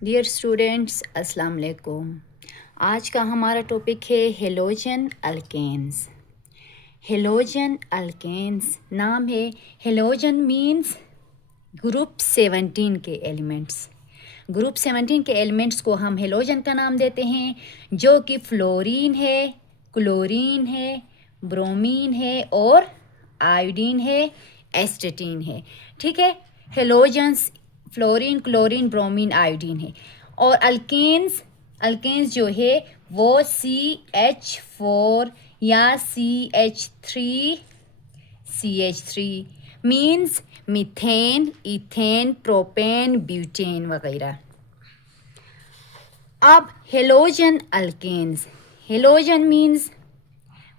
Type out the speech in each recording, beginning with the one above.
Dear students, अस्सलाम वालेकुम। आज का हमारा टॉपिक है हेलोजन अल्केन्स। हेलोजन अल्केन्स नाम है। हेलोजन मीन्स ग्रुप 17 के एलिमेंट्स। ग्रुप 17 के एलिमेंट्स को हम हेलोजन का नाम देते हैं, जो कि फ्लोरीन है, क्लोरीन है, ब्रोमीन है और आयोडीन है, एस्टेटीन है। ठीक है। Halogens fluorine, chlorine, bromine, iodine है। और अल्केन्स अल्केन्स जो है वो CH4 या CH3 means methane, ethane, propane, butane वगैरह। अब halogen alkanes. Halogen means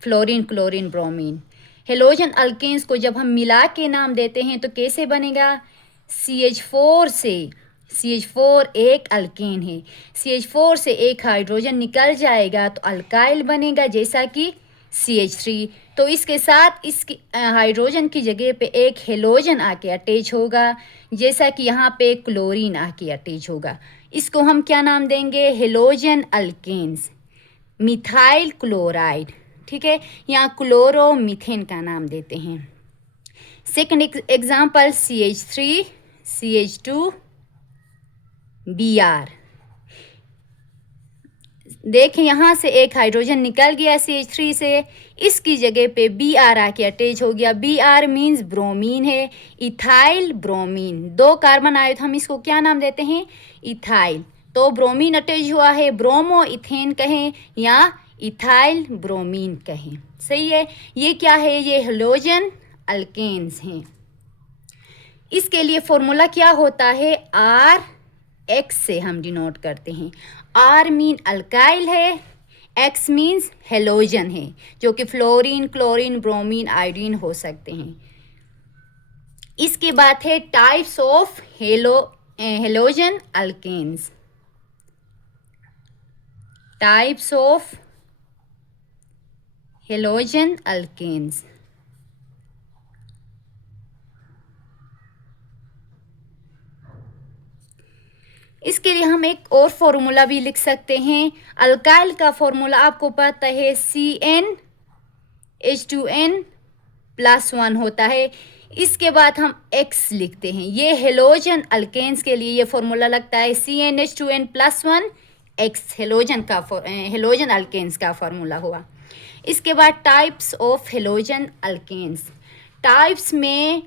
fluorine, chlorine, bromine. Halogen alkanes को जब हम मिला के नाम देते हैं तो कैसे बनेगा? CH4 से। CH4 एक अल्केन है। CH4 से एक हाइड्रोजन निकल जाएगा तो अल्काइल बनेगा, जैसा कि CH3। तो इसके साथ इसकी हाइड्रोजन की जगह पे एक हेलोजन आके अटैच होगा, जैसा कि यहाँ पे क्लोरीन आके अटैच होगा। इसको हम क्या नाम देंगे? Halogen alkanes. Methyl chloride. ठीक है, यहाँ क्लोरो मीथेन का नाम देते हैं। Second example CH3, CH2, Br। देखें, यहाँ से एक हाइड्रोजन निकल गया CH3 से, इसकी जगह पे Br आके अटैच हो गया। Br मीन्स ब्रोमीन है। इथाइल ब्रोमीन, दो कार्बन आए तो हम इसको क्या नाम देते हैं? इथाइल। तो ब्रोमीन अटैच हुआ है, ब्रोमो इथेन कहें या इथाइल ब्रोमीन कहें। सही है। ये क्या है? ये हेलोजन अल्केन्स हैं। इसके लिए फॉर्मूला क्या होता है? RX से हम डिनोट करते हैं। R मीन अल्काइल है, X मीन्स हेलोजन है, जो कि फ्लोरीन, क्लोरीन, ब्रोमीन, आयोडीन हो सकते हैं। इसके बाद है types of halogen alkanes. Types of halogen alkanes. इसके लिए हम एक और फॉर्मूला भी लिख सकते हैं। अल्काइल का फॉर्मूला आपको पता है, CnH2n+1 होता है। इसके बाद हम X लिखते हैं। ये हेलोजन अल्केन्स के लिए ये फॉर्मूला लगता है CnH2n+1 X। हेलोजन अल्केन्स का फॉर्मूला हुआ। इसके बाद टाइप्स ऑफ हेलोजन अल्केन्स। टाइप्स में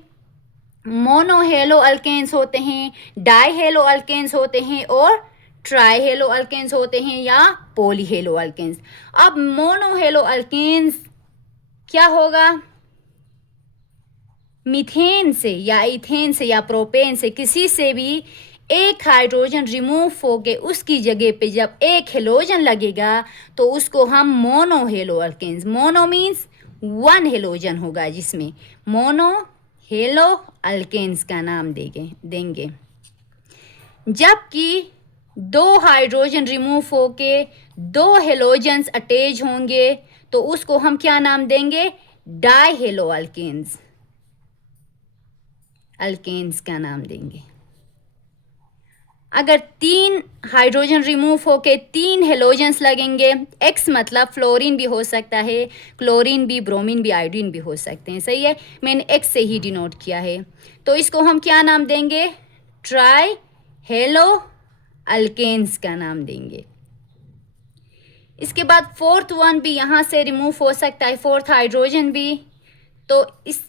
मोनो हेलो अल्केन्स होते हैं, डाई हेलो अल्केन्स होते हैं और ट्राई हेलो अल्केन्स होते हैं या पॉली हेलो अल्केन्स। अब मोनो हेलो अल्केन्स क्या होगा? मीथेन से या इथेन से या प्रोपेन से किसी से भी एक हाइड्रोजन रिमूव होके उसकी जगह पे जब एक हेलोजन लगेगा तो उसको हम mono halo alkanes. Mono means one halogen होगा, जिसमें मोनो हेलो अल्केन्स का नाम देंगे। जबकि दो हाइड्रोजन रिमूव होके दो हेलोजन्स अटैच होंगे तो उसको हम क्या नाम देंगे? डाई हेलो अल्केन्स का नाम देंगे। अगर तीन हाइड्रोजन रिमूव होके तीन हेलोजन्स लगेंगे, X मतलब फ्लोरीन भी हो सकता है, क्लोरीन भी, ब्रोमीन भी, आयोडीन भी हो सकते हैं। सही है, मैंने X से ही डिनोट किया है। तो इसको हम क्या नाम देंगे? ट्राई हेलो अल्केन्स का नाम देंगे। इसके बाद फोर्थ वन भी यहाँ से रिमूव हो सकता है, फोर्थ हाइड्रोजन भी। तो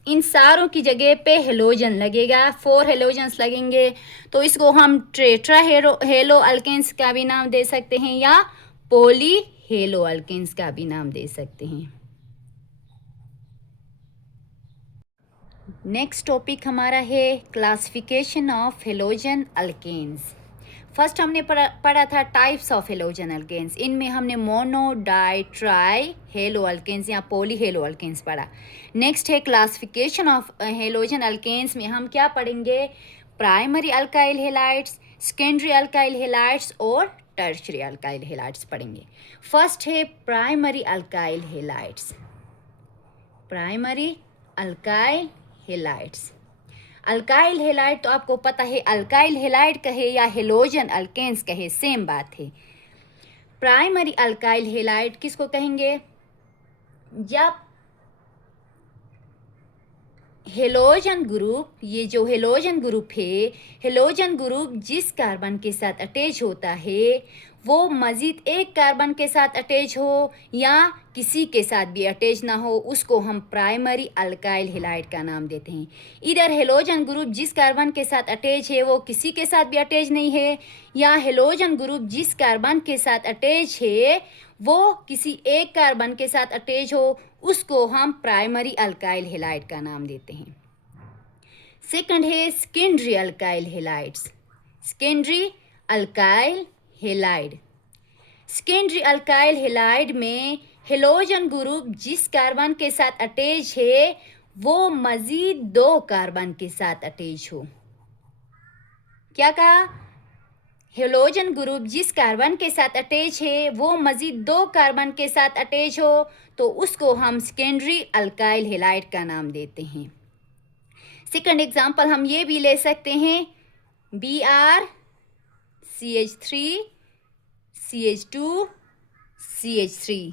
इन सारों की जगह पे हेलोजन लगेगा, 4 हेलोजन्स लगेंगे। तो इसको हम टेट्रा हेलो अल्केन्स का भी नाम दे सकते हैं या पॉली हेलो अल्केन्स का भी नाम दे सकते हैं। नेक्स्ट टॉपिक हमारा है classification of halogen alkanes. First हमने पढ़ा था टाइप्स ऑफ हेलोजन अल्केन्स। इनमें हमने mono, di, tri halo alkanes या पॉली हेलो अल्केन्स पढ़ा। नेक्स्ट है क्लासिफिकेशन ऑफ हेलोजन अल्केन्स में हम क्या पढ़ेंगे? Primary alkyl halides, secondary alkyl halides और टर्शियरी अल्काइल हेलाइड्स पढ़ेंगे। फर्स्ट है primary alkyl halides. Primary alkyl halides. Alkyl halide तो आपको पता है, अल्काइल हेलाइड कहे या हेलोजन अल्केन्स कहे सेम बात है। प्राइमरी अल्काइल हेलाइड किसको कहेंगे? जब हेलोजन ग्रुप, ये जो हेलोजन ग्रुप है, हेलोजन ग्रुप जिस कार्बन के साथ अटैच होता है वो मज़ीद एक कार्बन के साथ अटैच हो या किसी के साथ भी अटैच ना हो, उसको हम प्राइमरी अल्काइल हेलाइड का नाम देते हैं। इधर हेलोजन ग्रुप जिस कार्बन के साथ अटैच है वो किसी के साथ भी अटैच नहीं है, या हेलोजन ग्रुप जिस कार्बन के साथ अटैच है वो किसी एक कार्बन के साथ अटैच हो, उसको हम प्राइमरी अल्काइल हेलाइड का नाम देते हैं। सेकंड है secondary alkyl halides. Secondary alkyl halide, secondary alkyl halide में हेलोजन ग्रुप जिस कार्बन के साथ अटैच है वो मज़ीद दो कार्बन के साथ अटैच हो। क्या कहा? हेलोजन ग्रुप जिस कार्बन के साथ अटैच है वो मज़ीद दो कार्बन के साथ अटैच हो तो उसको हम सेकेंडरी अल्काइल हेलाइड का नाम देते हैं। सेकंड एग्जांपल हम ये भी ले सकते हैं, Br CH3 CH2 CH3।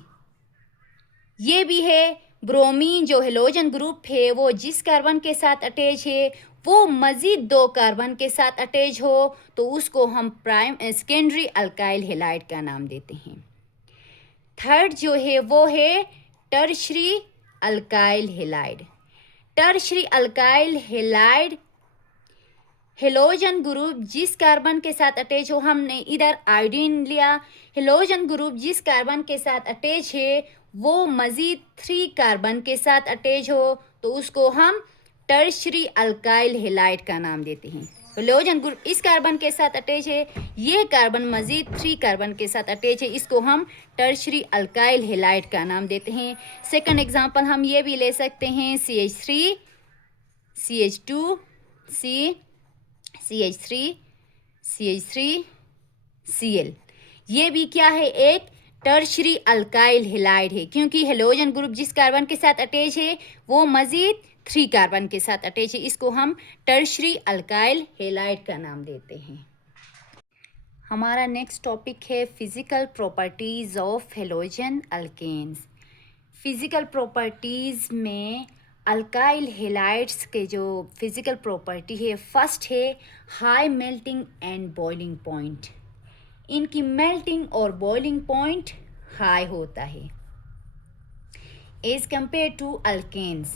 ये भी है ब्रोमीन, जो हेलोजन ग्रुप है वो जिस कार्बन के साथ अटैच है वो मज़ीद दो कार्बन के साथ अटैच हो तो उसको हम सेकेंडरी अल्काइल हेलाइड का नाम देते हैं। थर्ड जो है वो है tertiary alkyl halide. Tertiary alkyl halide halogen group जिस कार्बन के साथ अटैच हो, हमने इधर आयोडीन लिया, हेलोजन ग्रुप जिस कार्बन के साथ अटैच है वो मज़ीद 3 कार्बन के साथ अटैच हो तो उसको हम टर्शरी अल्काइल हेलाइड का नाम देते हैं। हेलोजन ग्रुप इस कार्बन के साथ अटैच है, ये कार्बन मज़ीद 3 कार्बन के साथ अटैच है, इसको हम टर्शरी अल्काइल हेलाइड का नाम देते हैं। सेकंड एग्जांपल हम ये भी ले सकते हैं, CH3 CH2 CH3 CH3 Cl। ये भी क्या है? एक टर्शरी अल्काइल हेलाइड है, क्योंकि हेलोजन ग्रुप जिस कार्बन के साथ अटैच है वो मज़ीद 3 कार्बन के साथ अटैच है, इसको हम टर्शरी अल्काइल हेलाइड का नाम देते हैं। हमारा नेक्स्ट टॉपिक है physical properties of halogen alkanes. Physical properties में अल्काइल हेलाइड्स के जो फिज़िकल प्रॉपर्टी है, फर्स्ट है high melting and boiling point. इनकी मेल्टिंग और बॉइलिंग पॉइंट हाई होता है as compare to alkanes.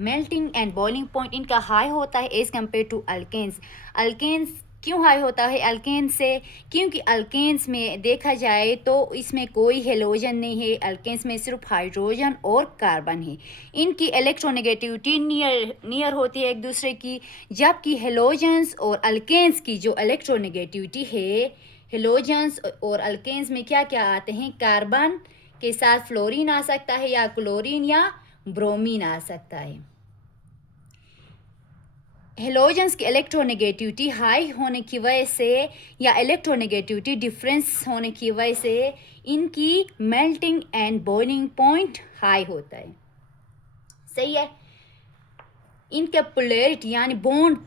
Melting and boiling point इनका हाई होता है as compare to alkanes. Alkanes क्यों हाई होता है अल्केन्स से? क्योंकि अल्केन्स में देखा जाए तो इसमें कोई हेलोजन नहीं है, अल्केन्स में सिर्फ हाइड्रोजन और कार्बन है। इनकी इलेक्ट्रोनेगेटिविटी नियर होती है एक दूसरे की, जबकि हेलोजन्स और अल्केन्स की जो इलेक्ट्रोनेगेटिविटी है, हेलोजन्स और अल्केन्स में क्या क्या आते हैं? कार्बन के साथ फ्लोरीन आ सकता है या क्लोरीन या ब्रोमीन आ सकता है। हेलोजन्स की इलेक्ट्रोनेगेटिविटी हाई होने की वजह से या इलेक्ट्रोनेगेटिविटी डिफरेंस होने की वजह से इनकी melting and boiling point high होता है। सही है। इनके पोलैरिटी यानी बॉन्ड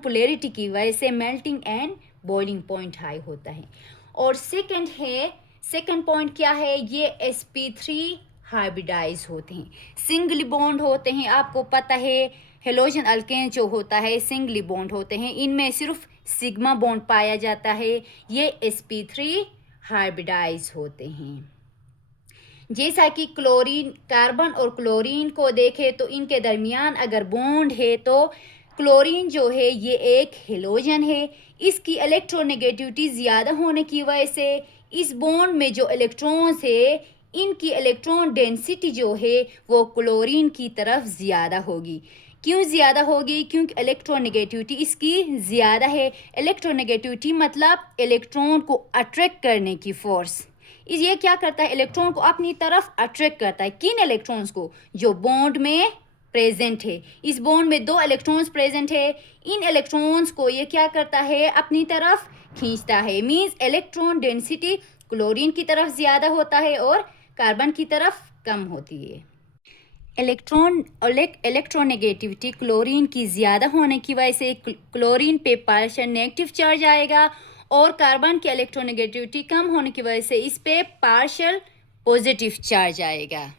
पोलैरिटी की वजह से melting and boiling point high होता है। और सेकंड पॉइंट क्या है? ये sp3 हाइब्रिडाइज होते हैं, सिंगली बॉन्ड होते हैं। आपको पता है हेलोजन अल्केन जो होता है सिंगली बॉन्ड होते हैं, इनमें सिर्फ सिग्मा बॉन्ड पाया जाता है, ये sp3 हाइब्रिडाइज होते हैं। जैसा कि क्लोरीन, कार्बन और क्लोरीन को देखें तो इनके दरमियान अगर बॉन्ड है तो क्लोरीन जो है ये एक हेलोजन है, इसकी इलेक्ट्रोनेगेटिविटी ज़्यादा होने की वजह से इस बॉन्ड में जो इलेक्ट्रॉन्स है इनकी इलेक्ट्रॉन डेंसिटी जो है वो क्लोरीन की तरफ ज़्यादा होगी। क्यों ज़्यादा होगी? क्योंकि इलेक्ट्रोनेगेटिविटी इसकी ज़्यादा है। इलेक्ट्रोनेगेटिविटी मतलब इलेक्ट्रॉन को अट्रैक्ट करने की फोर्स। ये क्या करता है? इलेक्ट्रॉन को अपनी तरफ अट्रैक्ट करता है। किन इलेक्ट्रॉन्स को? जो बॉन्ड में प्रेजेंट है। इस बॉन्ड में 2 इलेक्ट्रॉन्स प्रेजेंट है, इन इलेक्ट्रॉन्स को ये क्या करता है? अपनी तरफ खींचता है। मींस इलेक्ट्रॉन डेंसिटी क्लोरीन की तरफ ज़्यादा होता है और कार्बन की तरफ कम होती है। इलेक्ट्रोनेगेटिविटी क्लोरीन की ज़्यादा होने की वजह से क्लोरीन पे पार्शियल नेगेटिव चार्ज आएगा, और कार्बन की इलेक्ट्रोनेगेटिविटी कम होने की वजह से इस पे पार्शियल पॉजिटिव चार्ज आएगा।